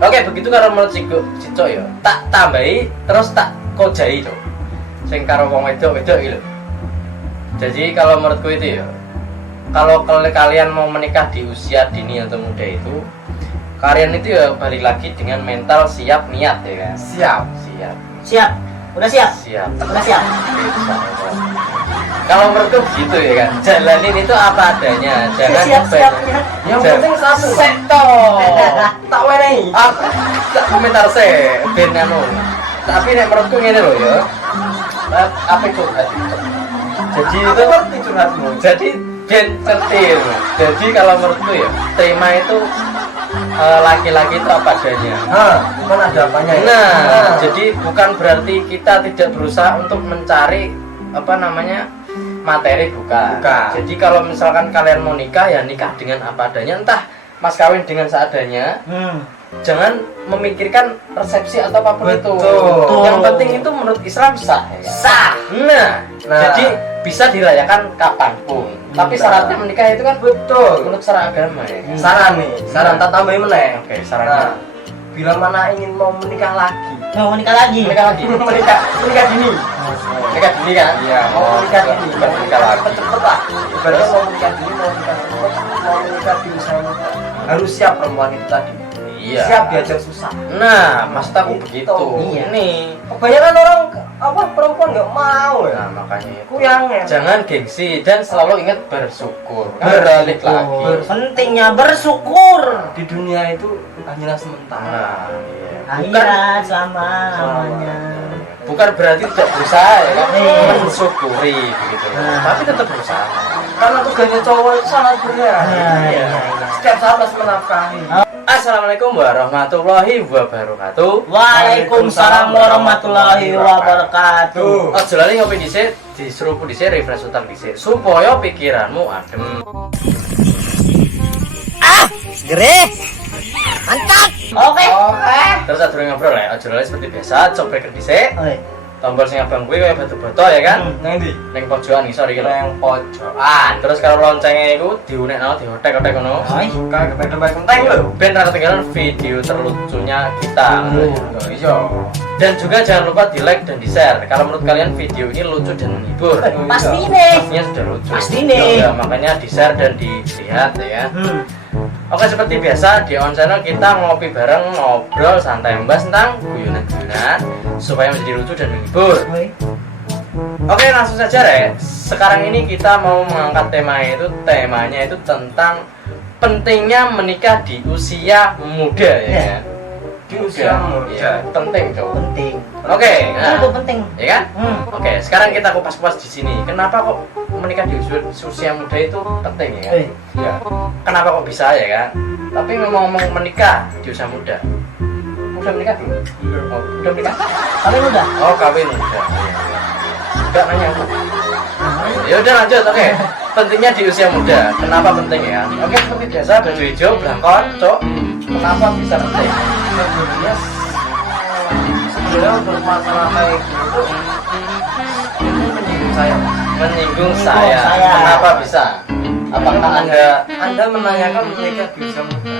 Oke, begitu karo menurut Cicok ya. Tak tambahi terus tak kojai to. Sing karo wong wedok-wedok iki lho. Jadi kalau menurutku itu ya, kalau kalian mau menikah di usia dini atau muda itu, kalian itu ya balik lagi dengan mental siap niat ya kan. Siap. Udah siap. Oke, bisa. Kalau menurutku gitu ya kan, jalanin itu apa adanya, jangan Siap. Yang penting satu. seto. Tak wenehi. Aku tak komentar ben anu. Tapi nek menurutku ngene lho ya. Apa itu? Jadi itu ngerti curhatmu. jadi ben cetil. Jadi kalau menurutku ya, terima itu laki-laki itu apa adanya. Bukan ada apanya ya. Nah, jadi bukan berarti kita tidak berusaha untuk mencari apa namanya materi, bukan. Jadi kalau misalkan kalian mau nikah ya nikah dengan apa adanya, entah mas kawin dengan seadanya. Jangan memikirkan resepsi atau apapun itu. Yang penting itu menurut Islam sah. Ya? Sah. Nah, jadi bisa dirayakan kapanpun. Tapi syaratnya menikah itu kan Betul. menurut syara agama ya. Saran tak tambahin meneh. Oke, sarannya. Bila mana ingin mau menikah lagi. Mau menikah lagi. Menikah lagi. menikah dini. Menikah dini kan? Iya, mau menikah dini. Bukan menikah lagi. Cepet lah. Ibaratnya mau menikah dini, mau menikah cepet, mau menikah di usia muda. Harus siap perempuan itu tadi. Iya. Siap diajar susah. Nah, maksud aku begitu. Iya. Nih. Kebanyakan orang perempuan nggak mau ya. Nah, makanya itu. Kuyangnya. Jangan gengsi dan selalu ingat bersyukur. Balik lagi. Pentingnya bersyukur. Di dunia itu hanyalah sementara. Nah, iya. Akhirat selamanya. Bukan berarti tidak berusaha ya kan? Iya. Mensyukuri begitu. Nah. Tapi tetap berusaha. Karena tugasnya cowok itu sangat berat. Iya. Setiap saat harus menafkahi. Assalamualaikum warahmatullahi wabarakatuh. Waalaikumsalam warahmatullahi wabarakatuh. Ojo lali ngopi dhisik, diseruput dhisik, refresh utak dhisik supaya pikiranmu adem. Gere. Mantap. Oke. Terus adurung ngobrol ya, ojo lali seperti biasa, cok breaker dhisik. Oke. Tombol sing abang kuwi kaya batu-bata ya kan? Nang ndi? Ning pojokan ngisor iki lho. Yang pojokan. Terus kalau loncengnya itu diunekno, diotek-otek ngono. Kayak kepedang kenteng lho. Ben ra ketinggalan video terlucunya kita. Oh iya. Dan juga jangan lupa di like dan di share. Kalau menurut kalian video ini lucu dan menghibur. Pasti nih. Pastinya sudah lucu. Pasti nih. Ya, makanya di share dan dilihat ya. Oke, seperti biasa di On Channel kita ngopi bareng, ngobrol santai membahas tentang guyonan-guyonan supaya menjadi lucu dan menghibur. Oke, langsung saja ya. Sekarang ini kita mau mengangkat temanya itu tentang pentingnya menikah di usia muda ya. Di usia muda. Iya, penting cowok. Penting. Oke, nah, Itu penting. ya kan? Oke, sekarang kita kupas-kupas di sini. Kenapa kok menikah di usia muda itu penting ya? Kan? Ya. Kenapa kok bisa ya kan? Tapi ngomong menikah di usia muda. Udah menikah belum? Oh, udah menikah? Kalian udah? Oh, kawin udah. Enggak nanya aku. Ya udah lanjut, oke. Pentingnya di usia muda. Kenapa penting ya? Oke, seperti biasa baju hijau, belangkon, cok. Kenapa bisa penting? Sebenarnya untuk masalah kayak gitu ini menyinggung saya. Menyinggung saya. Kenapa bisa? Apakah Anda menanyakan menikah di usia muda?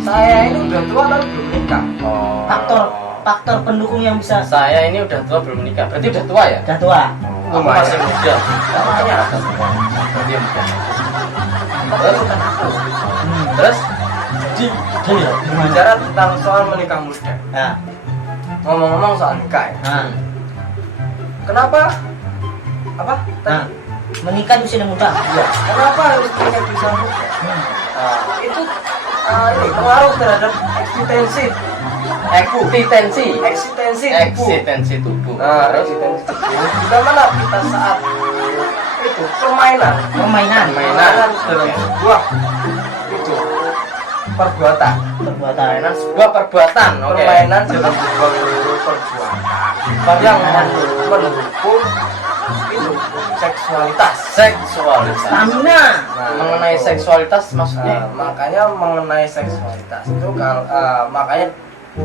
Saya ini udah tua tapi belum menikah. Oh. Faktor pendukung yang bisa. Saya ini udah tua belum menikah. Berarti udah tua ya? Udah tua. Aku masih muda. Namanya Berarti muda. tapi bukan aku. Terus? Gini, bicara tentang soal menikah muda. Nah. Ngomong-ngomong soal nikah ya. Kenapa? Apa? Nah. Menikah di usia muda. Iya. Kenapa harus menikah di usia muda? Itu ini pengaruh terhadap eksistensi tubuh. Nah, eksistensi tubuh. Bagaimana kita saat itu permainan dalam sebuah itu perbuatan. Permainan sebuah perbuatan. Oke. Permainan dalam sebuah perbuatan yang mendukung itu seksualitas. Stamina. Nah, Mengenai seksualitas maksudnya? makanya mengenai seksualitas itu kalau makanya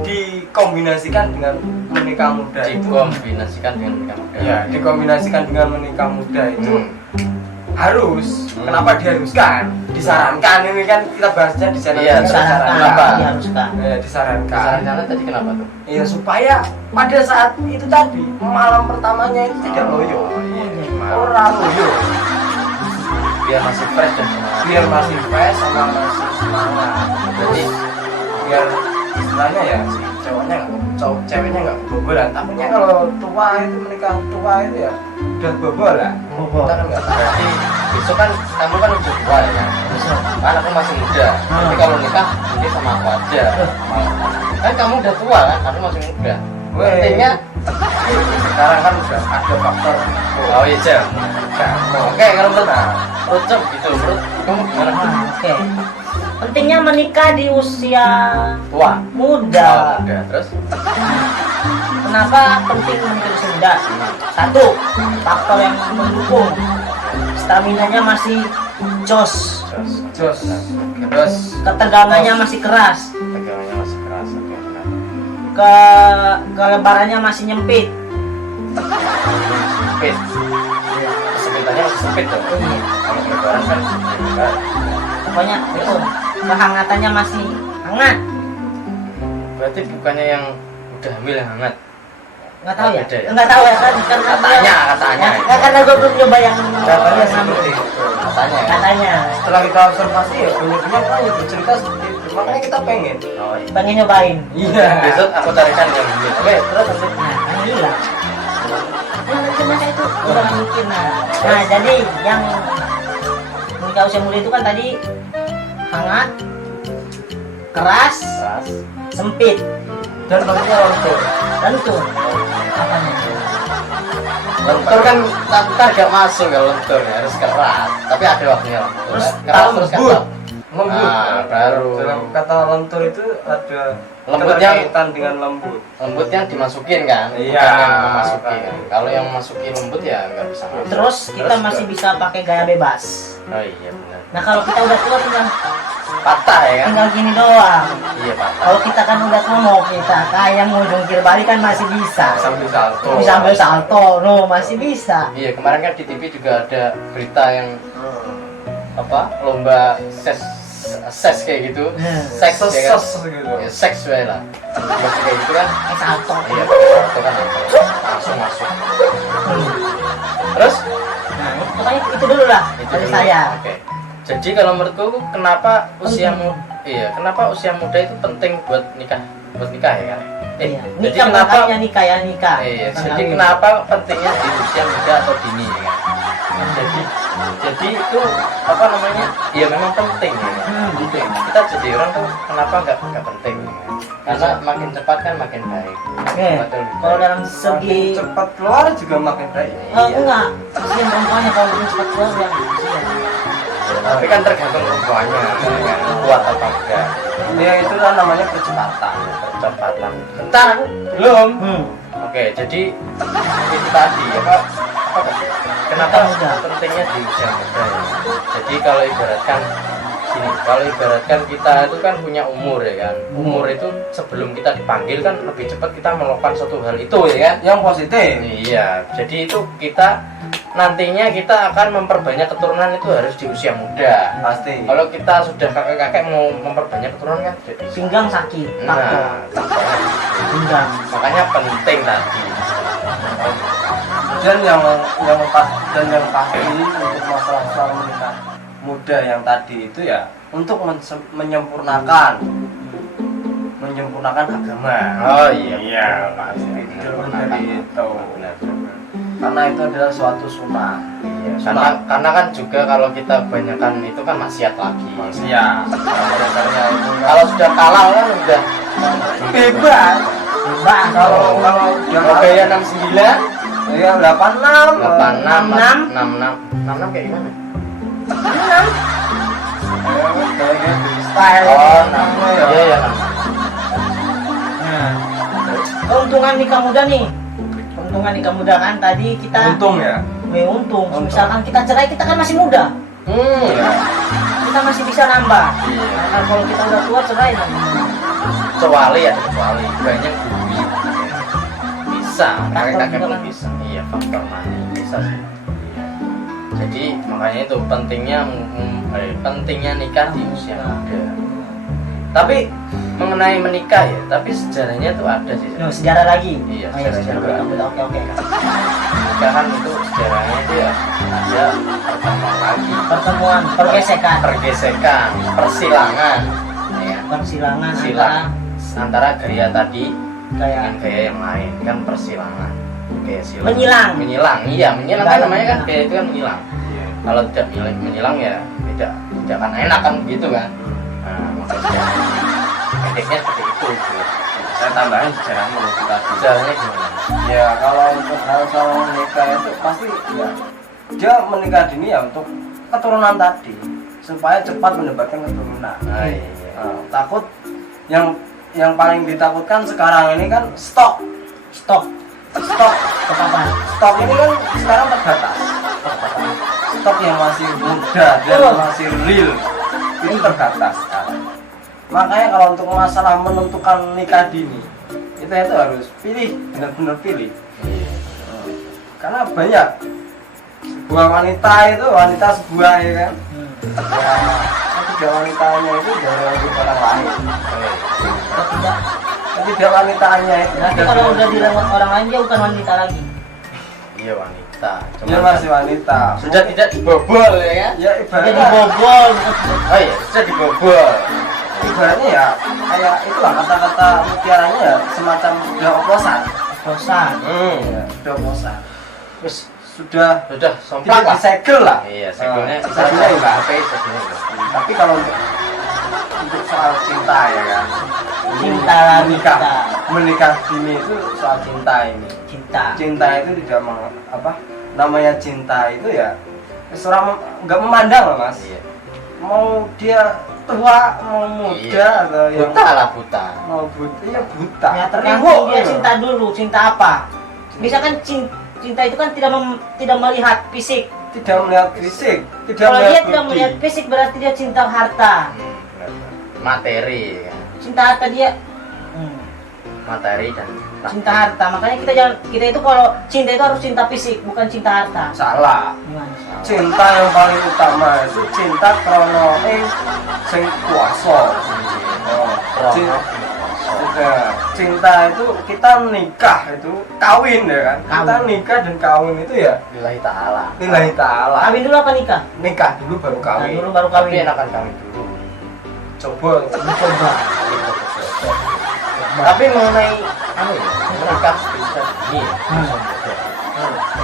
dikombinasikan dengan menikah muda itu. Dikombinasikan dengan menikah muda. Ya, dikombinasikan dengan menikah muda itu harus. Kenapa diharuskan? Disarankan, ini kan kita bahasnya di channel Iya, ini Disarankan, Kenapa? diharuskan. disarankan. Rencana tadi kenapa tuh? Iya, supaya pada saat itu tadi malam pertamanya itu tidak loyo. Orang loyo. Biar masih fresh dan semangat. Biar masih fresh sama masih semangat. Jadi Biar istilahnya ya si cowoknya ceweknya nggak kebobolan. Takutnya kalau tua itu menikah tua itu ya udah bobol lah. Bobol. Kita kan nggak tahu. berarti besok kan kamu kan udah tua ya kan? Kan aku masih muda. Tapi kalau nikah mungkin sama aku aja. Kan kamu udah tua kan? Aku masih muda. Weh. Artinya Sekarang kan udah ada faktor oh iya jam. jamu. Oke, kalau menurut Cem gitu, menurut kamu gimana? Oke. Pentingnya menikah di usia Tua. muda. Muda. Terus? Kenapa penting menikah di usia muda? Satu, faktor yang mendukung. Staminanya masih jos, Jos. Terus ketegangannya masih keras, tegangannya masih keras. Oke, benar. kelebarannya masih nyempit. Sempit. Kesempitannya masih sempit dong. Kalau lebaran kan lebar. Pokoknya itu kehangatannya masih hangat. Berarti bukannya yang udah hamil yang hangat? Nggak tahu ya? Beda ya? Nggak tahu ya kan? Katanya. Ya, karena gue belum nyoba yang Katanya yang hamil. seperti itu. Katanya. Ya? Katanya Setelah kita observasi ya banyak kan yang bercerita seperti itu. Makanya kita pengen. Oh iya. pengen nyobain. Iya. Besok aku carikan yang hamil. Oke, terus nanti. Nah, kan gila. Gimana itu udah mungkin. Nah, jadi yang menikah usia muda itu kan tadi hangat, keras, Keras. sempit, Dan tentunya lentur. tentu. Apanya? Lentur kan ntar gak masuk kalau lentur ya, harus keras. Tapi ada waktunya lentur. Terus Keras terus kan lembut. top. Lembut. Nah, baru. Dalam kata lentur itu ada Lembut yang- keterkaitan dengan lembut. Lembut yang dimasukin kan, Iya. bukan yang memasuki kan. Kalau yang masukin lembut ya nggak bisa masuk. Terus kita Terus masih juga- bisa pakai gaya bebas. Oh iya benar. Nah, kalau kita udah tua tinggal Patah ya kan? tinggal gini doang. Iya patah. Kalau kita kan udah tua mau kita kayak mau jungkir balik kan masih bisa. Sambil salto. Bisa ambil salto, no masih bisa. Iya kemarin kan di TV juga ada berita yang apa lomba ses kayak gitu, seks ya kan? Ses gitu. Ya, seks wae lah. Masih kayak gitu kan? Salto. Iya, itu kan langsung masuk. Terus Nah, pokoknya itu dulu lah dari dulu. saya. Oke. Jadi kalau menurutku kenapa usia muda, iya, kenapa usia muda itu penting buat nikah ya kan? Iya. Jadi Nikah kenapa? makanya nikah ya nikah. Iya, Bukan jadi kawin. kenapa pentingnya di usia muda atau dini ya kan? Jadi itu apa namanya? Ya memang penting ya. Kan? Penting. Kita jadi orang tuh kenapa nggak penting ya kan? Karena makin cepat kan makin baik. Oke. Betul. Kalau dalam Segi segi cepat keluar juga makin baik. Iya. enggak, kasihan perempuannya kalau lebih cepat keluar ya. Kasihan. Tapi kan tergantung perempuannya, ya kan? Kuat apa enggak. Ya itu kan namanya percepatan. Percepatan. Bentar, aku belum. Hmm. Oke, jadi itu tadi apa kenapa Muda. pentingnya di usia muda ya? Jadi kalau ibaratkan gini, kalau ibaratkan kita itu kan punya umur ya kan. Umur itu sebelum kita dipanggil kan lebih cepat kita melakukan suatu hal itu ya kan. Yang positif. Iya, jadi itu kita nantinya kita akan memperbanyak keturunan itu harus di usia muda. Pasti. Kalau kita sudah kakek-kakek mau memperbanyak keturunan kan tidak bisa. Pinggang sakit, faktor. Nah, Pinggang. makanya penting tadi. Dan yang pasti untuk masalah menikah muda yang tadi itu ya untuk menyempurnakan agama. Oh iya. Iya, pasti Menyempurnakan. itu. Benar. Karena itu adalah suatu sunnah. Iya, karena kan juga kalau kita kebanyakan itu kan maksiat lagi. Iya. Dasarnya itu Kalau sudah halal kan udah bebas. Bebas. Kalau kalau gaya 69, ya 86, 86, 66 kayak gimana? kayaknya style. Oh, 6. Iya ya. Nah, keuntungan nikah muda nih. Keuntungan nikah muda kan tadi kita Untung ya. untung. Misalkan kita cerai kita kan masih muda. Ya. Kita masih bisa nambah. Iya. Nah, kalau kita udah tua cerai kan. Kecuali banyak bumi. Bisa, kakek-kakek pun bisa. Iya, faktor money bisa sih. Iya. Jadi makanya itu pentingnya nikah di usia muda. Tapi mengenai menikah ya, tapi sejarahnya tuh ada sih. No, sejarah lagi. Iya, oh, ya, sejarah juga. Oke. Nikahan itu sejarahnya itu ya ada pertemuan lagi, Pertemuan, pergesekan, persilangan, ya. Persilangan antara gaya tadi kayak dengan gaya yang lain kan persilangan. Gaya silang. menyilang. Iya, menyilang kan namanya kan Menyilang. gaya itu kan menyilang. Kalau tidak menyilang ya tidak akan enak kan begitu kan. Nah, makanya pendeknya seperti itu. Saya tambahin sejarah menurut tadi. Sejarahnya gimana? Ya kalau untuk hal soal menikah itu pasti ya dia menikah dini ya untuk keturunan tadi supaya cepat mendapatkan keturunan. Nah, iya. Takut yang paling ditakutkan sekarang ini kan stok Apa? stok ini kan sekarang terbatas. Stok yang masih muda dan masih real itu terbatas sekarang. Makanya kalau untuk masalah menentukan nikah dini kita itu harus pilih, benar-benar pilih. Karena banyak sebuah wanita sebuah ya kan. Ya, tidak wanitanya itu dari orang lain. Tidak wanitanya itu. Nanti kalau udah dilewat orang lain dia bukan wanita lagi. Iya wanita. Dia masih wanita. Sudah tidak dibobol ya kan? Ya Jadi ibaratnya bobol. Oh iya, sudah dibobol. ibaratnya ya kayak itulah kata-kata mutiaranya ya semacam sudah oplosan. Bosan. Ya, sudah oplosan. Terus Sudah sudah somplak tidak lah. disegel lah. Iya, segelnya Segelnya enggak. segelnya enggak. Tapi kalau untuk soal cinta ya kan. Cinta lagi menikah, kita. menikah dini itu soal cinta ini. Cinta itu tidak namanya cinta itu ya seorang nggak memandang loh mas. Iya. Mau dia tua, mau muda Iya. atau yang Buta lah buta. mau buta, ya buta. Ya tergantung dia cinta dulu, cinta apa? Misalkan cinta itu kan tidak melihat fisik. Tidak melihat fisik, tidak Kalau dia melihat tidak budi. melihat fisik berarti dia cinta harta. Benar. Materi ya. Cinta harta dia Materi dan cinta harta. Makanya kita itu kalau cinta itu harus cinta fisik, bukan cinta harta. Salah. Gimana? Cinta yang paling utama itu cinta krono sing kuasa. Rono. Cinta itu kita nikah itu kawin ya kan. Kita nikah dan kawin itu ya Lillahi ta'ala. lillahi ta'ala. Kawin dulu apa nikah? Nikah dulu baru Nah, kawin. dulu baru Tapi kawin. enakan kawin dulu. Coba Coba. Tapi mengenai menikah bisa ini ya.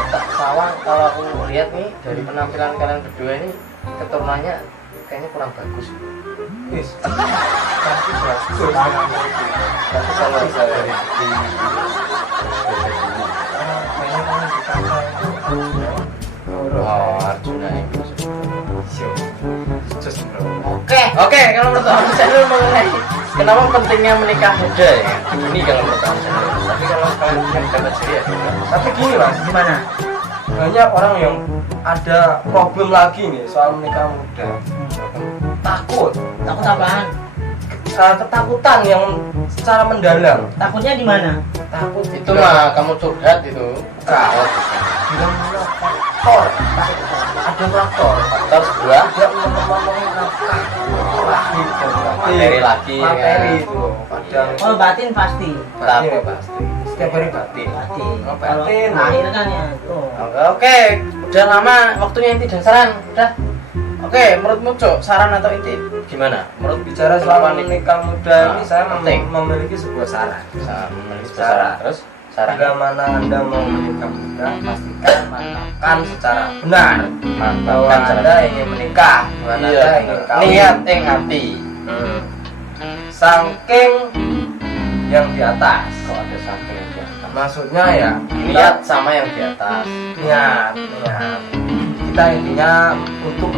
Tak sawang kalau aku lihat nih dari penampilan kalian berdua ini keturunannya kayaknya kurang bagus. Wis. Pasti bagus. Tapi kalau dari segi oh Arjuna itu. Oke, kalau menurut Om Channel mengenai kenapa pentingnya menikah muda ya? Ini kalau menurut Om Channel. Tapi kalau kalian punya pendapat sendiri ya. Tapi gini mas, Gimana? banyak orang yang ada problem lagi nih soal menikah muda. Takut, Takut apaan? ketakutan yang secara mendalam. Takutnya di mana? Takut Itu mah kamu curhat itu. Kalau bilang faktor, ada faktor. Faktor sebuah Tidak memenuhi nafkah lahir dan materi lagi ya. materi itu. Padahal Oh batin pasti. batin ya pasti. Setiap hari batin. Batin. Oh, Kalau batin. lahir kan ya tuh. Oke, udah lama waktunya inti dan saran, udah. Oke, menurutmu Cok, saran atau inti gimana? Menurut Bicara soal menikah muda ini saya penting. memiliki sebuah saran. memiliki Saran. saran. Terus saran Bila mana Anda mau menikah muda, pastikan mantapkan secara benar bahwa Anda ingin menikah, bahwa Anda ingin kawin. niat ngati. Saking yang di atas. Kok ada saking yang di atas? Maksudnya ya Niat sama yang di atas. niat. Kita intinya untuk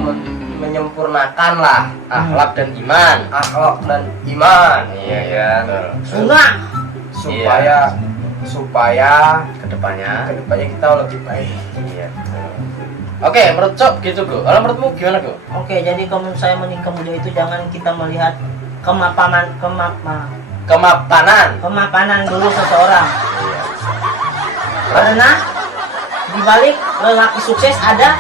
menyempurnakan lah Akhlak dan iman. akhlak dan iman. Iya, ya. betul. Sunnah. Supaya Kedepannya. kedepannya kita lebih baik. Iya. betul. Oke, menurut Cok gitu Go. Kalau menurutmu gimana Go? Oke, jadi kalau menurut saya menikah muda itu jangan kita melihat kemapanan dulu seseorang. Karena di balik lelaki sukses ada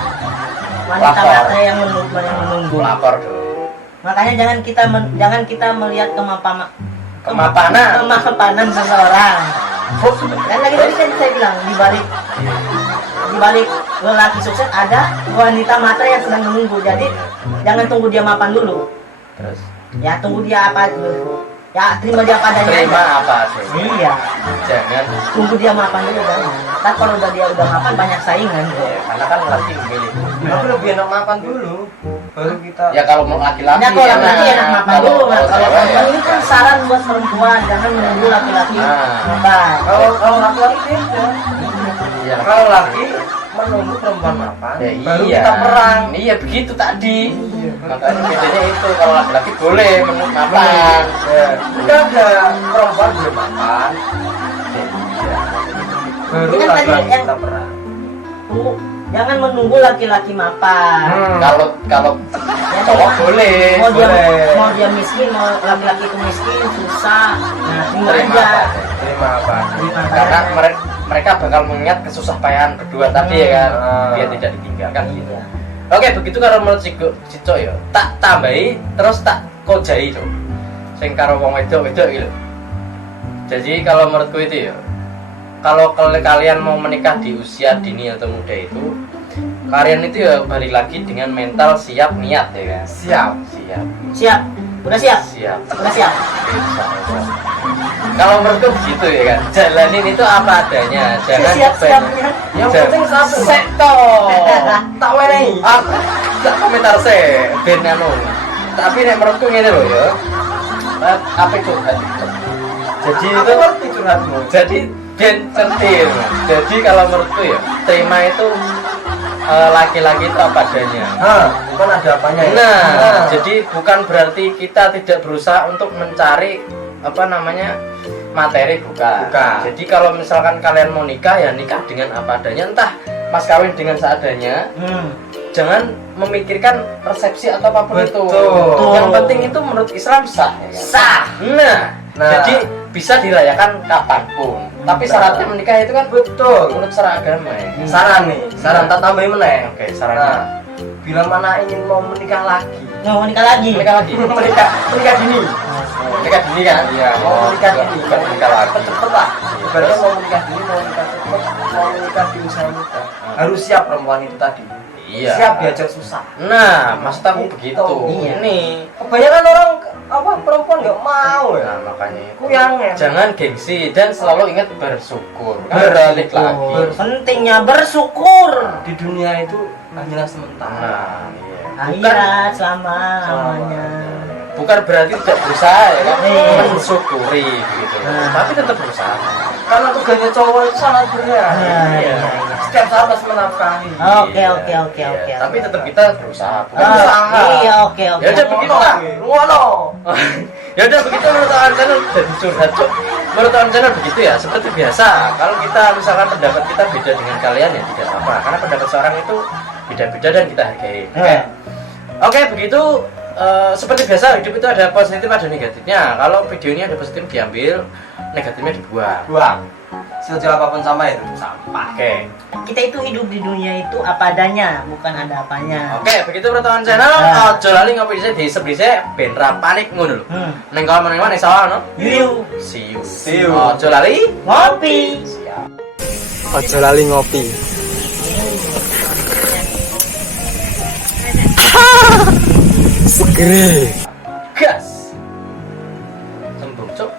wanita Lapor. matre yang menunggu. Lapor dong. Makanya jangan kita melihat Kemapanan. kemapanan seseorang. Kan lagi tadi kan saya bilang di balik lelaki sukses ada wanita matre yang sedang menunggu. Jadi jangan tunggu dia mapan dulu. Terus Ya tunggu dia apa dulu. Ya terima dia apa adanya. terima aja. apa adanya. Iya. Jangan. Tunggu dia mapan dulu jangan. Ntar kalau dia udah mapan banyak saingan. Ya, karena kan laki memilih. Tapi lebih enak makan dulu, baru kita. Ya kalau mau laki-laki. Nah kalau enak. laki enak mapan Kalau- dulu. Nah, kalau kalau cewek, perempuan ini kan ya. saran buat perempuan jangan menunggu laki-laki Ah. mapan. Kalau laki-laki beda. Iya. Kalau laki menunggu perempuan mapan, Ya, baru iya. kita perang. Iya begitu tadi. Iya. Makanya bedanya itu kalau laki-laki boleh menurut mapan. Ya, udah ada perempuan belum mapan, Iya. baru Ini kan tadi laki-laki yang- kita perang. Tunggu, jangan menunggu laki-laki mapan. Kalau Ya, cowok cuma boleh. mau dia miskin, mau laki-laki itu miskin, susah. Nah, terima Terima aja. apa? Terima apa? Terima Karena aja. mereka bakal mengingat kesusah payahan berdua tadi ya kan. Ah. Biar tidak ditinggalkan gitu. Iya. Oke, begitu kalau menurut Cico ya, tak tambahi terus tak kojai tuh. Sing karo wong wedok-wedok gitu. Jadi kalau menurutku itu ya, kalau kalian mau menikah di usia dini atau muda itu, kalian itu ya balik lagi dengan mental siap niat ya kan. Siap. Siap. Siap. Udah siap? Siap. Udah siap. Insya Allah. Kalau menurutku begitu ya kan. Jalanin itu apa adanya. Jangan Siap-siapnya. Yang Jangan- penting satu. Seto. Tak wenehi. Aku gak komentar ben anu. Tapi nek menurutku ngene lho ya. Apa itu? Jadi Aku itu ngerti curhatmu. jadi ben centil. Jadi kalau menurutku ya, terima itu laki-laki itu apa adanya. Bukan ada apanya ya. Nah, jadi bukan berarti kita tidak berusaha untuk mencari apa namanya materi, bukan. Bukan. Jadi kalau misalkan kalian mau nikah ya nikah dengan apa adanya, entah mas kawin dengan seadanya. Jangan memikirkan resepsi atau apapun Betul. itu. Yang penting itu menurut Islam sah. Ya kan? Sah. Nah, Nah. jadi bisa dirayakan kapanpun. Tapi syaratnya menikah itu kan Betul. menurut syara agama ya. Saran nih, saran tak tambahin meneh. Oke, saran. Nah, bila mana ingin mau menikah lagi, Mau nikah lagi. Menikah lagi. menikah dini. Menikah dini kan? Iya, mau menikah dini. Bukan menikah lagi. Cepet lah. Ibaratnya mau menikah dini, mau menikah cepet, mau menikah di usia muda. Harus siap perempuan itu tadi. Iya. Siap diajak susah. Nah, maksud aku Gitu. begitu. Iya. Ini. Kebanyakan orang perempuan nggak mau ya. Nah, makanya itu. Kuyangnya. Jangan gengsi dan selalu ingat bersyukur. Kan balik lagi. Pentingnya bersyukur. Di dunia itu hanyalah sementara. Nah, iya. Akhirat selamanya. Bukan berarti tidak berusaha ya kan? Iya. Mensyukuri gitu. Nah. Tapi tetap berusaha. Karena tugasnya cowok itu sangat berat. Nah, Iya. Setiap saat harus menafkahi. Oke, Iya, oke, oke, iya. oke. Tapi tetap kita berusaha. Bukan Oh, usaha. iya, oke, oke. Ya udah begitu lah. Ngono. Ya udah begitu menurut Awan Channel dan curhat Cuk. Menurut Awan Channel begitu ya, seperti biasa. Kalau kita misalkan pendapat kita beda dengan kalian ya tidak apa-apa. Karena pendapat seorang itu beda-beda dan kita hargai. Oke. Oke, begitu seperti biasa hidup itu ada positif ada negatifnya. Kalau video ini ada positif diambil, negatifnya dibuang. Buang. Sejauh apapun sampah itu sampah. Oke. Kita itu hidup di dunia itu apa adanya, bukan ada apanya. Oke, begitu menurut Awan Channel. Nah. Ojo lali ngopi di sebrise ben ra panik ngono lho. Neng kalau meneng nek salah no. Yuyu. See you. See you. Ojo lali. Ngopi. Siap. Ojo lali ngopi. Segere. Gas. Sembung Cuk.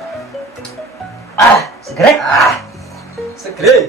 Segera. Segere.